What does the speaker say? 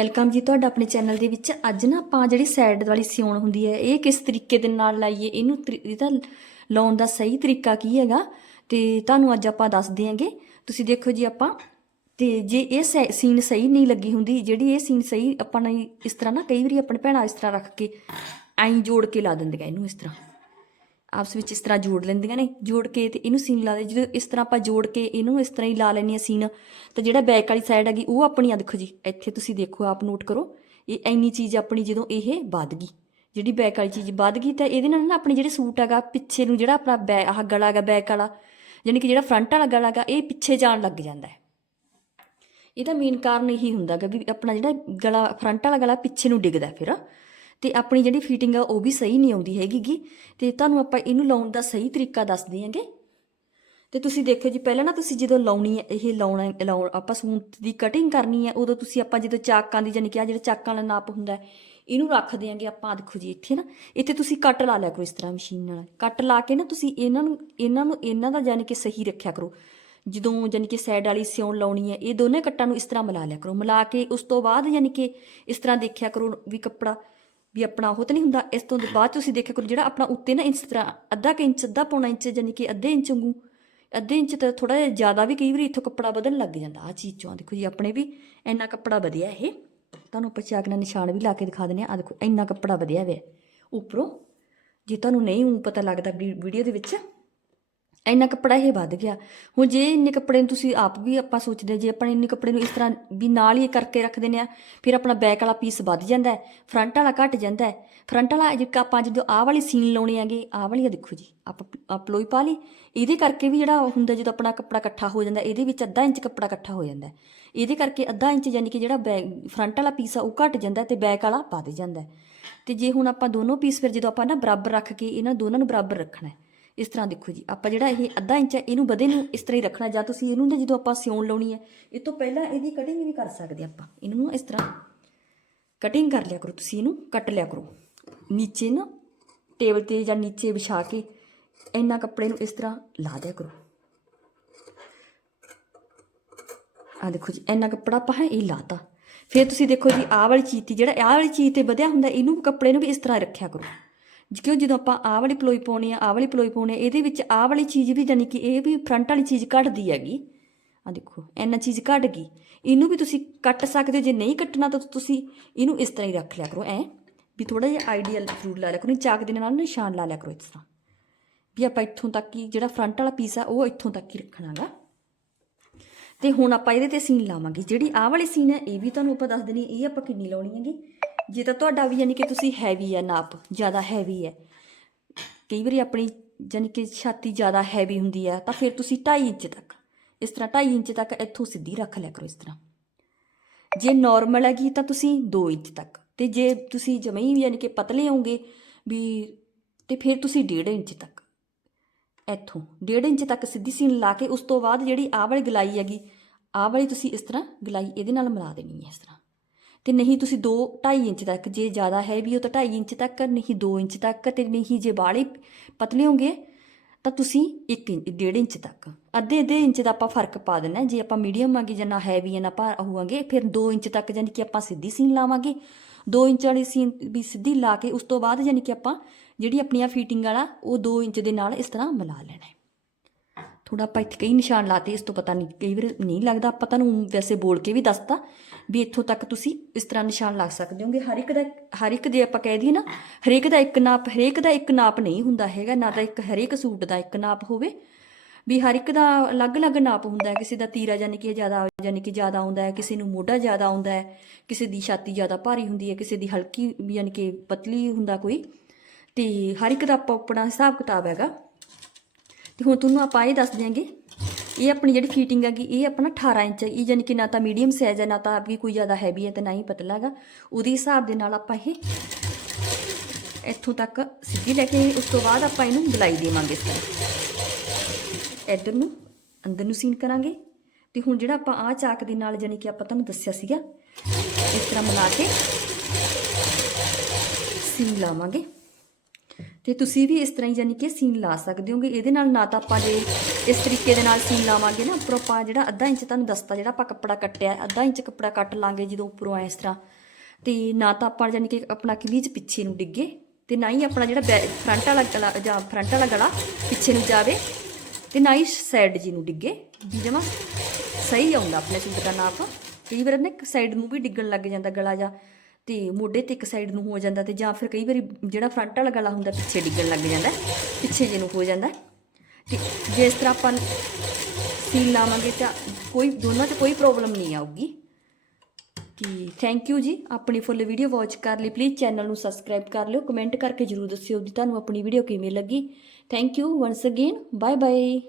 Welcome ਜੀ, ਤੁਹਾਡਾ ਆਪਣੇ ਚੈਨਲ ਦੇ ਵਿੱਚ ਅੱਜ ਨਾ ਆਪਾਂ ਜਿਹੜੀ ਸਾਈਡ ਵਾਲੀ ਸਿਉਣ ਹੁੰਦੀ ਹੈ, ਇਹ ਕਿਸ ਤਰੀਕੇ ਦੇ ਨਾਲ ਲਾਈਏ, ਇਹਨੂੰ ਤਰੀ- ਇਹਦਾ ਲਾਉਣ ਦਾ ਸਹੀ ਤਰੀਕਾ ਕੀ ਹੈਗਾ? ਤੇ ਤੁਹਾਨੂੰ ਅੱਜ ਆਪਾਂ ਦੱਸ ਦਿਆਂਗੇ। ਤੁਸੀਂ ਦੇਖੋ ਜੀ ਆਪਾਂ, ਤੇ ਜੇ ਇਹ ਸੈ- ਸੀਨ ਸਹੀ ਨਹੀਂ ਲੱਗੀ ਹੁੰਦੀ, ਜਿਹੜੀ ਇਹ ਸੀਨ ਸਹੀ ਆਪਾਂ ਨੇ ਇਸ ਤਰ੍ਹਾਂ ਨਾ ਕਈ ਵਾਰੀ ਆਪਣੇ ਭੈਣਾਂ ਇਸ ਤਰ੍ਹਾਂ ਰੱਖ ਕੇ ਐਂ ਜੋੜ ਕੇ ਲਾ ਦਿੰਦੀਆਂ ਇਹਨੂੰ ਇਸ ਤਰ੍ਹਾਂ। ਆਪਸ ਵਿੱਚ ਇਸ ਤਰ੍ਹਾਂ ਜੋੜ ਲੈਂਦੀਆਂ ਨੇ, ਜੋੜ ਕੇ ਤੇ ਇਹਨੂੰ ਸੀਨ ਲਾ ਦੇ। ਜਦੋਂ ਇਸ ਤਰ੍ਹਾਂ ਆਪਾਂ ਜੋੜ ਕੇ ਇਹਨੂੰ ਇਸ ਤਰ੍ਹਾਂ ਹੀ ਲਾ ਲੈਣੀ ਆ ਸੀਨ, ਤੇ ਜਿਹੜਾ ਬੈਕ ਵਾਲੀ ਸਾਈਡ ਹੈਗੀ, ਉਹ ਆਪਣੀ ਆ ਦੇਖੋ ਜੀ। ਇੱਥੇ ਤੁਸੀਂ ਦੇਖੋ, ਆਪ ਨੋਟ ਕਰੋ, ਇਹ ਇੰਨੀ ਚੀਜ਼ ਆਪਣੀ ਜਦੋਂ ਇਹ ਵੱਧ ਗਈ। ਜਿਹੜੀ ਬੈਕ ਵਾਲੀ ਚੀਜ਼ ਵੱਧ ਗਈ, ਤਾਂ ਇਹਦੇ ਨਾਲ ਨਾ ਆਪਣੇ ਜਿਹੜੇ ਸੂਟ ਹੈਗਾ, ਪਿੱਛੇ ਨੂੰ ਜਿਹੜਾ ਆਪਣਾ ਬੈ, ਆਹ ਗਲਾ ਹੈਗਾ ਬੈਕ ਵਾਲਾ, ਯਾਨੀ ਕਿ ਜਿਹੜਾ ਫਰੰਟ ਵਾਲਾ ਗਲਾ ਹੈਗਾ, ਇਹ ਪਿੱਛੇ ਜਾਣ ਲੱਗ ਜਾਂਦਾ ਹੈ। ਇਹਦਾ ਮੇਨ ਕਾਰਨ ਇਹੀ ਹੁੰਦਾ ਗਾ ਵੀ ਆਪਣਾ ਜਿਹੜਾ ਗਲਾ ਫਰੰਟ ਵਾਲਾ ਗਲਾ ਪਿੱਛੇ ਨੂੰ ਡਿੱਗਦਾ ਫਿਰ। ਤੇ ਆਪਣੀ ਜਿਹੜੀ ਫਿਟਿੰਗ ਆ, ਉਹ ਵੀ ਸਹੀ ਨਹੀਂ ਆਉਂਦੀ ਹੈਗੀ ਗੀ ਤੇ ਤੁਹਾਨੂੰ ਆਪਾਂ ਇਹਨੂੰ ਲਾਉਣ ਦਾ ਸਹੀ ਤਰੀਕਾ ਦੱਸ ਦਿਆਂਗੇ ਤੇ ਤੁਸੀਂ ਦੇਖੋ ਜੀ, ਪਹਿਲਾਂ ਨਾ ਤੁਸੀਂ ਜਦੋਂ ਲਾਉਣੀ ਹੈ, ਇਹ ਲਾਉਣਾ ਲਾਉ ਆਪਾਂ ਸੂਟ ਦੀ ਕਟਿੰਗ ਕਰਨੀ ਹੈ, ਉਦੋਂ ਤੁਸੀਂ ਆਪਾਂ ਜਦੋਂ ਚਾਕਾਂ ਦੀ ਜਾਨੀ ਕਿ ਆ ਜਿਹੜਾ ਚਾਕਾਂ ਵਾਲਾ ਨਾਪ ਹੁੰਦਾ ਇਹਨੂੰ ਰੱਖ ਦਿਆਂਗੇ ਆਪਾਂ ਦੇਖੋ ਜੀ ਇੱਥੇ ਨਾ। ਇੱਥੇ ਤੁਸੀਂ ਕੱਟ ਲਾ ਲਿਆ ਕਰੋ ਇਸ ਤਰ੍ਹਾਂ ਮਸ਼ੀਨ ਨਾਲ। ਕੱਟ ਲਾ ਕੇ ਨਾ ਤੁਸੀਂ ਇਹਨਾਂ ਨੂੰ ਇਹਨਾਂ ਨੂੰ, ਇਹਨਾਂ ਦਾ ਜਾਨੀ ਕਿ ਸਹੀ ਰੱਖਿਆ ਕਰੋ। ਜਦੋਂ ਜਾਨੀ ਕਿ ਸਾਈਡ ਵਾਲੀ ਸਿਉਣ ਲਾਉਣੀ ਹੈ, ਇਹ ਦੋਨੇ ਕੱਟਾਂ ਨੂੰ ਇਸ ਤਰ੍ਹਾਂ ਮਿਲਾ ਲਿਆ ਕਰੋ। ਮਿਲਾ ਕੇ ਉਸ ਤੋਂ ਬਾਅਦ ਜਾਨੀ ਕਿ ਇਸ ਤਰ੍ਹਾਂ ਦੇਖਿਆ ਕਰੋ ਵੀ ਕੱਪੜਾ ਵੀ ਆਪਣਾ ਉਹ ਤਾਂ ਨਹੀਂ ਹੁੰਦਾ। ਇਸ ਤੋਂ ਬਾਅਦ ਤੁਸੀਂ ਦੇਖਿਆ ਕਰੋ ਜਿਹੜਾ ਆਪਣਾ ਉੱਤੇ ਨਾ ਇੰਚ ਤਰ੍ਹਾਂ ਅੱਧਾ ਕੁ ਇੰਚ, ਅੱਧਾ ਪੌਣਾ ਇੰਚ ਜਾਨੀ ਕਿ ਅੱਧੇ ਇੰਚ ਵਾਂਗੂ, ਅੱਧੇ ਇੰਚ ਤਾਂ ਥੋੜਾ ਜਿਹਾ ਜ਼ਿਆਦਾ ਵੀ ਕਈ ਵਾਰੀ ਇੱਥੋਂ ਕੱਪੜਾ ਵਧਣ ਲੱਗ ਜਾਂਦਾ ਆ ਚੀਜ਼ ਚੋਂ। ਦੇਖੋ ਜੀ, ਆਪਣੇ ਵੀ ਇੰਨਾ ਕੱਪੜਾ ਵਧਿਆ ਇਹ। ਤੁਹਾਨੂੰ ਆਪਾਂ ਚਾਕ ਨਾਲ ਨਿਸ਼ਾਨ ਵੀ ਲਾ ਕੇ ਦਿਖਾ ਦਿੰਦੇ ਆ ਆ ਦੇਖੋ, ਇੰਨਾ ਕੱਪੜਾ ਵਧਿਆ ਹੋਇਆ। ਉੱਪਰੋਂ ਜੇ ਤੁਹਾਨੂੰ ਨਹੀਂ ਉਹ ਪਤਾ ਲੱਗਦਾ ਵੀਡੀਓ ਦੇ ਵਿੱਚ ਇੰਨਾ ਕੱਪੜਾ ਇਹ ਵੱਧ ਗਿਆ। ਹੁਣ ਜੇ ਇੰਨੇ ਕੱਪੜੇ ਨੂੰ ਤੁਸੀਂ ਆਪ ਵੀ ਆਪਾਂ ਸੋਚਦੇ ਜੇ ਆਪਾਂ ਇੰਨੇ ਕੱਪੜੇ ਨੂੰ ਇਸ ਤਰ੍ਹਾਂ ਵੀ ਨਾਲ ਹੀ ਕਰਕੇ ਰੱਖ ਦਿੰਦੇ ਆ ਫਿਰ ਆਪਣਾ ਬੈਕ ਵਾਲਾ ਪੀਸ ਵੱਧ ਜਾਂਦਾ ਹੈ ਫਰੰਟ ਵਾਲਾ ਘਟ ਜਾਂਦਾ ਹੈ। ਫਰੰਟ ਵਾਲਾ ਜੇ ਆਪਾਂ ਜਦੋਂ ਆਹ ਵਾਲੀ ਸੀਨ ਲਾਉਣੇ ਹੈਗੀ, ਆਹ ਵਾਲੀ ਆ ਦੇਖੋ ਜੀ, ਆਪਾਂ ਪਲੋਈ ਪਾ ਲਈ, ਇਹਦੇ ਕਰਕੇ ਵੀ ਜਿਹੜਾ ਹੁੰਦਾ ਜਦੋਂ ਆਪਣਾ ਕੱਪੜਾ ਇਕੱਠਾ ਹੋ ਜਾਂਦਾ, ਇਹਦੇ ਵਿੱਚ ਅੱਧਾ ਇੰਚ ਕੱਪੜਾ ਇਕੱਠਾ ਹੋ ਜਾਂਦਾ ਇਹਦੇ ਕਰਕੇ ਅੱਧਾ ਇੰਚ ਯਾਨੀ ਕਿ ਜਿਹੜਾ ਬੈਕ ਫਰੰਟ ਵਾਲਾ ਪੀਸ ਆ, ਉਹ ਘਟ ਜਾਂਦਾ ਤੇ ਬੈਕ ਵਾਲਾ ਵੱਧ ਜਾਂਦਾ ਹੈ। ਤੇ ਜੇ ਹੁਣ ਆਪਾਂ ਦੋਨੋਂ ਪੀਸ ਫਿਰ ਜਦੋਂ ਆਪਾਂ ਨਾ ਬਰਾਬਰ ਰੱਖ ਕੇ ਇਹਨਾਂ ਦੋਨਾਂ ਨੂੰ ਬਰਾਬਰ ਰੱਖਣਾ ਹੈ ਇਸ ਤਰ੍ਹਾਂ ਦੇਖੋ ਜੀ, ਆਪਾਂ ਜਿਹੜਾ ਇਹ ਅੱਧਾ ਇੰਚ ਹੈ ਇਹਨੂੰ ਵਧੇ ਨੂੰ ਇਸ ਤਰ੍ਹਾਂ ਹੀ ਰੱਖਣਾ, ਜਾਂ ਤੁਸੀਂ ਇਹਨੂੰ ਨਾ ਜਦੋਂ ਆਪਾਂ ਸਿਉਣ ਲਾਉਣੀ ਹੈ, ਇਹ ਤੋਂ ਪਹਿਲਾਂ ਇਹਦੀ ਕਟਿੰਗ ਵੀ ਕਰ ਸਕਦੇ ਆਪਾਂ। ਇਹਨੂੰ ਇਸ ਤਰ੍ਹਾਂ ਕਟਿੰਗ ਕਰ ਲਿਆ ਕਰੋ ਤੁਸੀਂ ਇਹਨੂੰ, ਕੱਟ ਲਿਆ ਕਰੋ। ਨੀਚੇ ਨਾ ਟੇਬਲ ਤੇ ਜਾਂ ਨੀਚੇ ਵਿਛਾ ਕੇ ਇੰਨਾ ਕੱਪੜੇ ਨੂੰ ਇਸ ਤਰ੍ਹਾਂ ਲਾ ਦਿਆ ਕਰੋ। ਆ ਦੇਖੋ ਜੀ, ਇੰਨਾ ਕੱਪੜਾ ਆਪਾਂ ਹੈ, ਇਹ ਲਾਤਾ। ਫਿਰ ਤੁਸੀਂ ਦੇਖੋ ਜੀ, ਆਹ ਵਾਲੀ ਚੀਜ਼ ਤੇ ਜਿਹੜਾ, ਆਹ ਵਾਲੀ ਚੀਜ਼ ਤੇ ਵਧਿਆ ਹੁੰਦਾ, ਇਹਨੂੰ ਕੱਪੜੇ ਨੂੰ ਵੀ ਇਸ ਤਰ੍ਹਾਂ ਰੱਖਿਆ ਕਰੋ। ਕਿਉਂ ਜਦੋਂ ਆਪਾਂ ਆਹ ਵਾਲੀ ਪਲੋਈ ਪਾਉਣੀ ਆ, ਆਹ ਵਾਲੀ ਪਲੋਈ ਪਾਉਣੀ ਆ, ਇਹਦੇ ਵਿੱਚ ਆਹ ਵਾਲੀ ਚੀਜ਼ ਵੀ ਜਾਨੀ ਕਿ ਇਹ ਵੀ ਫਰੰਟ ਵਾਲੀ ਚੀਜ਼ ਕੱਢਦੀ ਹੈਗੀ। ਆ ਦੇਖੋ, ਇੰਨਾ ਚੀਜ਼ ਕੱਢ ਗਈ। ਇਹਨੂੰ ਵੀ ਤੁਸੀਂ ਕੱਟ ਸਕਦੇ ਹੋ, ਜੇ ਨਹੀਂ ਕੱਟਣਾ ਤਾਂ ਤੁਸੀਂ ਇਹਨੂੰ ਇਸ ਤਰ੍ਹਾਂ ਹੀ ਰੱਖ ਲਿਆ ਕਰੋ, ਐ। ਵੀ ਥੋੜਾ ਜਿਹਾ ਆਈਡੀਅਲ ਜ਼ਰੂਰ ਲਾ ਲਿਆ ਕਰੋ ਚਾਕ ਦੇ ਨਾਲ ਨਿਸ਼ਾਨ ਲਾ ਲਿਆ ਕਰੋ ਇਸ ਤਰ੍ਹਾਂ। ਵੀ ਆਪਾਂ ਇੱਥੋਂ ਤੱਕ ਹੀ ਜਿਹੜਾ ਫਰੰਟ ਵਾਲਾ ਪੀਸ ਆ, ਉਹ ਇੱਥੋਂ ਤੱਕ ਹੀ ਰੱਖਣਾਗਾ। ਤੇ ਹੁਣ ਆਪਾਂ ਇਹਦੇ ਤੇ ਸੀਨ ਲਾਵਾਂਗੇ। ਜਿਹੜੀ ਆਹ ਵਾਲੀ ਸੀਨ ਹੈ ਇਹ ਵੀ ਤੁਹਾਨੂੰ ਆਪਾਂ ਦੱਸ ਦੇਣੀ, ਇਹ ਆਪਾਂ ਕਿੰਨੀ ਲਾਉਣੀ ਹੈਗੀ? ਜੇ ਤਾਂ ਤੁਹਾਡਾ ਵੀ ਯਾਨੀ ਕਿ ਤੁਸੀਂ ਹੈਵੀ ਹੈ ਨਾਪ, ਜ਼ਿਆਦਾ ਹੈਵੀ ਹੈ ਕਈ ਵਾਰੀ ਆਪਣੀ ਯਾਨੀ ਕਿ ਛਾਤੀ ਜ਼ਿਆਦਾ ਹੈਵੀ ਹੁੰਦੀ ਹੈ ਤਾਂ ਫਿਰ ਤੁਸੀਂ 2.5 ਇੰਚ ਤੱਕ, ਇਸ ਤਰ੍ਹਾਂ 2.5 ਇੰਚ ਤੱਕ ਇੱਥੋਂ ਸਿੱਧੀ ਰੱਖ ਲਿਆ ਕਰੋ ਇਸ ਤਰ੍ਹਾਂ। ਜੇ ਨਾਰਮਲ ਹੈਗੀ ਤਾਂ ਤੁਸੀਂ 2 ਇੰਚ ਤੱਕ, ਤੇ ਜੇ ਤੁਸੀਂ ਜਮਈ ਯਾਨੀ ਕਿ ਪਤਲੇ ਹੋਗੇ ਵੀ, ਤੇ ਫਿਰ ਤੁਸੀਂ 1.5 ਇੰਚ ਤੱਕ, ਇੱਥੋਂ। 1.5 ਇੰਚ ਤੱਕ ਸਿੱਧੀ ਸੀਨ ਲਾ ਕੇ ਉਸ ਤੋਂ ਬਾਅਦ ਜਿਹੜੀ ਆਹ ਵਾਲੀ ਗਲਾਈ ਹੈਗੀ, ਆਹ ਵਾਲੀ ਤੁਸੀਂ ਇਸ ਤਰ੍ਹਾਂ ਗਲਾਈ ਇਹਦੇ ਨਾਲ ਮਿਲਾ ਦੇਣੀ ਹੈ ਇਸ ਤਰ੍ਹਾਂ। ਤੇ ਨਹੀਂ ਤੁਸੀਂ 2 2.5 ਇੰਚ ਤੱਕ, ਜੇ ਜ਼ਿਆਦਾ ਹੈ ਵੀ ਹੋ ਤਾਂ 2.5 ਇੰਚ ਤੱਕ, ਨਹੀਂ 2 ਇੰਚ ਤੱਕ ਤੇ ਨਹੀਂ ਜੇ ਬਾਲੇ ਪਤਲੇ ਹੋਗੇ ਤਾਂ ਤੁਸੀਂ 1 ਇੰਚ 1.5 ਇੰਚ ਤੱਕ। ਅੱਧੇ ਅੱਧੇ ਇੰਚ ਦਾ ਆਪਾਂ ਫ਼ਰਕ ਪਾ ਦੇਣਾ ਜੇ ਆਪਾਂ ਮੀਡੀਅਮ ਆਗੇ ਜਾਂ ਨਾ ਹੈਵੀ ਜਾਂ ਨਾ ਭਾਰ ਹੋਵਾਂਗੇ, ਫਿਰ 2 ਇੰਚ ਤੱਕ ਯਾਨੀ ਕਿ ਆਪਾਂ ਸਿੱਧੀ ਸੀਨ ਲਾਵਾਂਗੇ। 2 ਇੰਚ ਵਾਲੀ ਸੀਨ ਵੀ ਸਿੱਧੀ ਲਾ ਕੇ ਉਸ ਤੋਂ ਬਾਅਦ ਯਾਨੀ ਕਿ ਆਪਾਂ ਜਿਹੜੀ ਆਪਣੀ ਆ ਫਿਟਿੰਗ ਵਾਲਾ, ਉਹ 2 ਇੰਚ ਦੇ ਨਾਲ ਇਸ ਤਰ੍ਹਾਂ ਮਿਲਾ ਲੈਣਾ ਥੋੜਾ ਆਪਾਂ ਇੱਥੇ ਕਈ ਨਿਸ਼ਾਨ ਲਾਤੇ, ਇਸ ਤੋਂ ਪਤਾ ਨਹੀਂ, ਕਈ ਵਾਰ ਨਹੀਂ ਲੱਗਦਾ, ਆਪਾਂ ਤੁਹਾਨੂੰ ਵੈਸੇ ਬੋਲ ਕੇ ਵੀ ਦੱਸਤਾ ਵੀ ਇੱਥੋਂ ਤੱਕ ਤੁਸੀਂ ਇਸ ਤਰ੍ਹਾਂ ਨਿਸ਼ਾਨ ਲਾ ਸਕਦੇ ਹੋਗੇ। ਹਰ ਇੱਕ ਦਾ, ਹਰ ਇੱਕ ਦੇ ਆਪਾਂ ਕਹਿ ਦਈਏ ਨਾ, ਹਰੇਕ ਦਾ ਇੱਕ ਨਾਪ, ਹਰੇਕ ਦਾ ਇੱਕ ਨਾਪ ਨਹੀਂ ਹੁੰਦਾ ਹੈਗਾ, ਨਾ ਤਾਂ ਇੱਕ ਹਰੇਕ ਸੂਟ ਦਾ ਇੱਕ ਨਾਪ ਹੋਵੇ। ਵੀ ਹਰ ਇੱਕ ਦਾ ਅਲੱਗ-ਅਲੱਗ ਨਾਪ ਹੁੰਦਾ ਹੈ, ਕਿਸੇ ਦਾ ਤੀਰਾ ਯਾਨੀ ਕਿ ਜ਼ਿਆਦਾ ਯਾਨੀ ਕਿ ਜ਼ਿਆਦਾ ਆਉਂਦਾ ਹੈ, ਕਿਸੇ ਨੂੰ ਮੋਢਾ ਜ਼ਿਆਦਾ ਆਉਂਦਾ ਹੈ, ਕਿਸੇ ਦੀ ਛਾਤੀ ਜ਼ਿਆਦਾ ਭਾਰੀ ਹੁੰਦੀ ਹੈ, ਕਿਸੇ ਦੀ ਹਲਕੀ, ਯਾਨੀ ਕਿ ਪਤਲੀ ਹੁੰਦਾ ਕੋਈ। ਤੇ ਹਰ ਇੱਕ ਦਾ ਆਪੋ ਆਪਣਾ ਹਿਸਾਬ ਕਿਤਾਬ ਹੈਗਾ। ਤੇ ਹੁਣ ਤੁਹਾਨੂੰ ਆਪਾਂ ਇਹ ਦੱਸ ਦਿਆਂਗੇ, ਇਹ ਆਪਣੀ ਜਿਹੜੀ ਫਿਟਿੰਗ ਹੈਗੀ, ਇਹ ਆਪਣਾ 18 ਇੰਚ ਹੈ। ਇਹ ਯਾਨੀ ਕਿ ਨਾ ਤਾਂ ਮੀਡੀਅਮ ਸਾਈਜ਼ ਹੈ, ਨਾ ਤਾਂ ਵੀ ਕੋਈ ਜ਼ਿਆਦਾ ਹੈਵੀ ਹੈ ਤੇ ਨਾ ਹੀ ਪਤਲਾ ਹੈਗਾ। ਉਹਦੇ ਹਿਸਾਬ ਦੇ ਨਾਲ ਆਪਾਂ ਇਹ ਇੱਥੋਂ ਤੱਕ ਸਿੱਧੀ ਲੈ ਕੇ ਉਸ ਤੋਂ ਬਾਅਦ ਆਪਾਂ ਇਹਨੂੰ ਗਲਾਈ ਦੇਵਾਂਗੇ ਇਸ ਤਰ੍ਹਾਂ। ਇੱਧਰ ਨੂੰ ਅੰਦਰ ਨੂੰ ਸੀਨ ਕਰਾਂਗੇ। ਤੇ ਹੁਣ ਜਿਹੜਾ ਆਪਾਂ ਆਹ ਚਾਕ ਦੇ ਨਾਲ ਯਾਨੀ ਕਿ ਆਪਾਂ ਤੁਹਾਨੂੰ ਦੱਸਿਆ ਸੀਗਾ, ਇਸ ਤਰ੍ਹਾਂ ਮਿਲਾ ਕੇ ਸੀਨ ਲਾਵਾਂਗੇ। ਤੇ ਤੁਸੀਂ ਵੀ ਇਸ ਤਰ੍ਹਾਂ ਹੀ ਯਾਨੀ ਕਿ ਸੀਨ ਲਾ ਸਕਦੇ ਹੋਗੇ। ਇਹਦੇ ਨਾਲ ਨਾ ਤਾਂ ਆਪਾਂ ਜੇ ਇਸ ਤਰੀਕੇ ਦੇ ਨਾਲ ਸੀਨ ਲਾਵਾਂਗੇ ਨਾ, ਉੱਪਰੋਂ ਆਪਾਂ ਜਿਹੜਾ ਅੱਧਾ ਇੰਚ ਤੁਹਾਨੂੰ ਦੱਸਤਾ, ਜਿਹੜਾ ਆਪਾਂ ਕੱਪੜਾ ਕੱਟਿਆ, ਅੱਧਾ ਇੰਚ ਕੱਪੜਾ ਕੱਟ ਲਾਂਗੇ ਜਦੋਂ ਉੱਪਰੋਂ ਇਸ ਤਰ੍ਹਾਂ। ਤੇ ਨਾ ਤਾਂ ਆਪਾਂ ਯਾਨੀ ਕਿ ਆਪਣਾ ਕਮੀਜ਼ ਪਿੱਛੇ ਨੂੰ ਡਿੱਗੇ ਤੇ ਨਾ ਹੀ ਆਪਣਾ ਜਿਹੜਾ ਫਰੰਟ ਵਾਲਾ ਗਲਾ, ਜਾਂ ਫਰੰਟ ਵਾਲਾ ਗਲਾ ਪਿੱਛੇ ਨੂੰ ਜਾਵੇ ਤੇ ਨਾ ਹੀ ਸਾਈਡ ਜੀ ਨੂੰ ਡਿੱਗੇ। ਵੀ ਜਮਾ ਸਹੀ ਆਉਂਦਾ ਆਪਣੇ ਸੂਟ ਦਾ ਨਾਪ ਕਈ ਵਾਰ ਨਾ ਇੱਕ ਸਾਈਡ ਨੂੰ ਵੀ ਡਿੱਗਣ ਲੱਗ ਜਾਂਦਾ ਗਲਾ ਜਾਂ ਤੇ ਮੋਢੇ ਤੇ ਇੱਕ ਸਾਈਡ ਨੂੰ ਹੋ ਜਾਂਦਾ ਤੇ ਜਾਂ ਫਿਰ ਕਈ ਵਾਰੀ ਜਿਹੜਾ ਫਰੰਟ ਵਾਲਾ ਗਲਾ ਹੁੰਦਾ ਪਿੱਛੇ ਡਿੱਗਣ ਲੱਗ ਜਾਂਦਾ ਪਿੱਛੇ ਜੇ ਨੂੰ ਹੋ ਜਾਂਦਾ ਤੇ ਜੇ ਇਸ ਤਰ੍ਹਾਂ ਆਪਾਂ ਸੀਲ ਲਾਵਾਂਗੇ ਤਾਂ ਕੋਈ, ਦੋਨਾਂ 'ਚ ਕੋਈ ਪ੍ਰੋਬਲਮ ਨਹੀਂ ਆਊਗੀ। ਤੇ ਥੈਂਕ ਯੂ ਜੀ, ਆਪਣੀ ਫੁੱਲ ਵੀਡੀਓ ਵਾਚ ਕਰ ਲਈ। ਪਲੀਜ਼ ਚੈਨਲ ਨੂੰ ਸਬਸਕ੍ਰਾਈਬ ਕਰ ਲਿਓ। ਕਮੈਂਟ ਕਰਕੇ ਜਰੂਰ ਦੱਸਿਓ ਜੀ ਤੁਹਾਨੂੰ ਆਪਣੀ ਵੀਡੀਓ ਕਿਵੇਂ ਲੱਗੀ। Thank you once again bye bye